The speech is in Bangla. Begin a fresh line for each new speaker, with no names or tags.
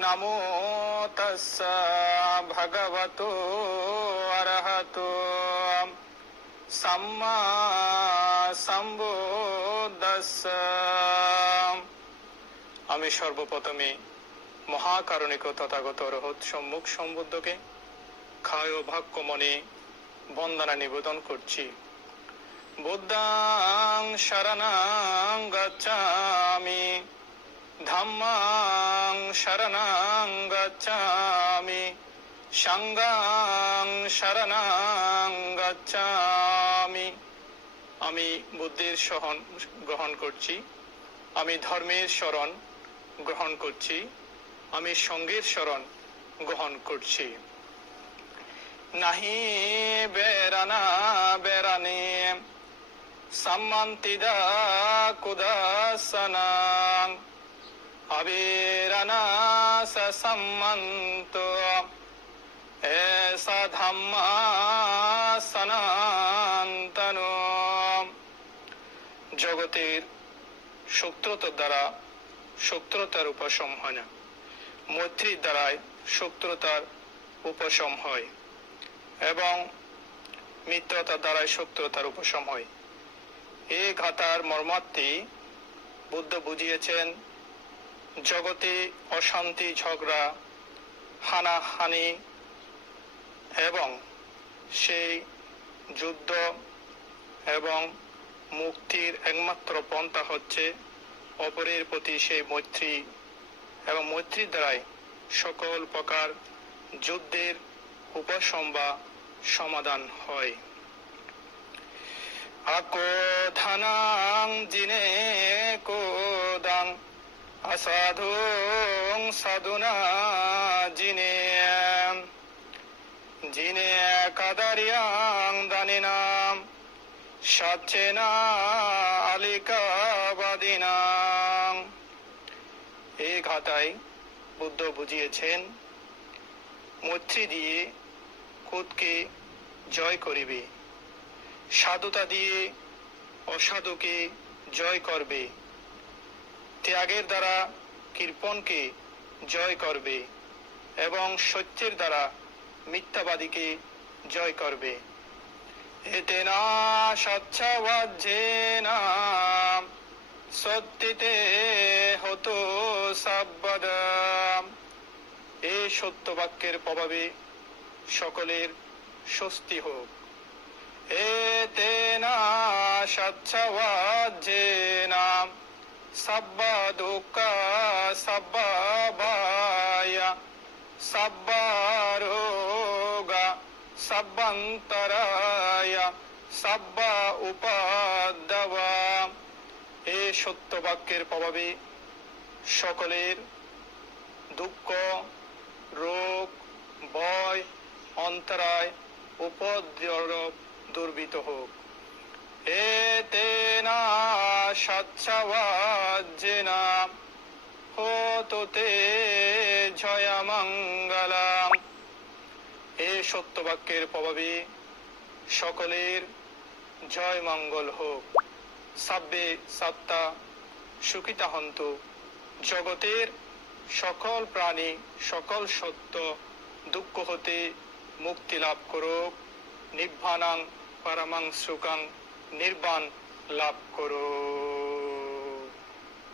নমো ভগবতো সম্বুদ্ধস্য আমি সর্বপ্রথমে মহাকারণিক তথাগত রহত সম্মুখ সম্বুদ্ধকে খায় ভাক্য মনে বন্দনা নিবেদন করছি। বুদ্ধাং শরণাং গচ্ছামি। ধম্মাং শরণাং গচ্ছামি সঙ্গাং শরণাং গচ্ছামি আমি বুদ্ধের সহন গ্রহণ করছি। আমি ধর্মের শরণ গ্রহণ করছি। আমি সঙ্গীর শরণ গ্রহণ করছি। নাহি বেরানা বেরানে। সম্মান্তিদা কুদাসনাং আবিরানা সম্মন্ত এসা ধাম্মা সনাতন জগতের শত্রুতার দ্বারা শত্রুতার উপশম হয় না মৈত্রীর দ্বারাই শত্রুতার উপশম হয় এবং মিত্রতার দ্বারাই শত্রুতার উপশম হয় এই ঘাতার মর্মার্থী বুদ্ধ বুঝিয়েছেন জগতে অশান্তি, ঝগড়া, হানাহানি এবং সেই যুদ্ধ এবং মুক্তির একমাত্র পন্থা হচ্ছে অপরের প্রতি সেই মৈত্রী এবং মৈত্রীর দ্বারাই সকল প্রকার যুদ্ধের উপশম বা সমাধান হয়। আকোধানাং জিনে কোদাং অসাধুং সাধুনা জিনে জিনে কাদারিয়াং দানিনাম সচেনা আলিকাবাদিনাম এই ঘাতায় বুদ্ধ বুঝিয়েছেন, মৈত্রী দিয়ে কুদকে জয় করিবে, সাধুতা দিয়ে অসাধুকে জয় করবে। ত্যাগের দ্বারা কৃপণকে জয় করবে এবং সত্যের দ্বারা মিথ্যাবাদীকে জয় করবে। এতে না স্বচ্ছবাজ্যেনা সত্যিতে হতো সাব্বাদা। এই সত্য বাক্যের প্রভাবে সকলের স্বস্তি হোক। এতে না সব্বা দুঃখ সব্বা ভয়, সব্বা রোগ সব্বান্তরায় সব্বা উপাদব। এই সত্য বাক্যের প্রভাবে সকলের দুঃখ, রোগ, ভয়, অন্তরায় উপদ্রব দুর্বিত হোক। এতেনা সচ্ছবাজ্যেনা হতো তে জয়মঙ্গলাম এই সত্য বাক্যের প্রভাবে, সকলের জয় মঙ্গল হোক। সাব্বে সত্তা সুখিতা হন্তু জগতের সকল প্রাণী, সকল সত্য, দুঃখ হতে মুক্তি লাভ করুক। নির্বাণাং পরমাং সুখাং। নির্বাণ লাভ করুক